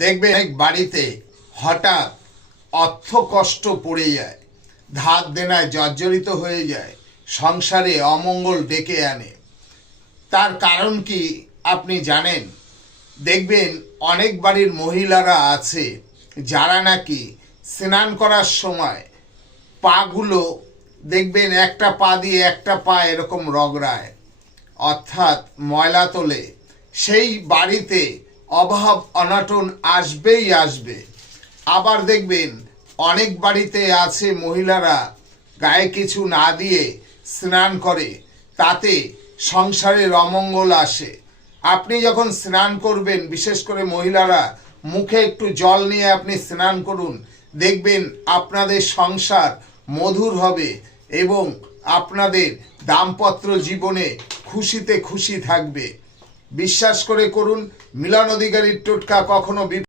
দেখবেন অনেক বাড়িতে হঠাৎ অর্থ কষ্ট পড়ে যায়, ধার দেনায় জর্জরিত হয়ে যায়, সংসারে অমঙ্গল ডেকে আনে। তার কারণ কি আপনি জানেন? দেখবেন অনেক বাড়ির মহিলারা আছে যারা নাকি স্নান করার সময় পাগুলো দেখবেন একটা পা দিয়ে একটা পা এরকম রগড়ায়, অর্থাৎ ময়লা তোলে। সেই বাড়িতে অভাব অনটন আসবেই আসবে। আবার দেখবেন অনেক বাড়িতে আছে মহিলারা গায়ে কিছু না দিয়ে স্নান করে, তাতে সংসারের অমঙ্গল আসে। আপনি যখন স্নান করবেন, বিশেষ করে মহিলারা মুখে একটু জল নিয়ে আপনি স্নান করুন, দেখবেন আপনাদের সংসার মধুর হবে এবং আপনাদের দাম্পত্য জীবনে খুশিতে খুশি থাকবে। বিশ্বাস করে করুন, মিলন অধিকারীর টোটকা কখনো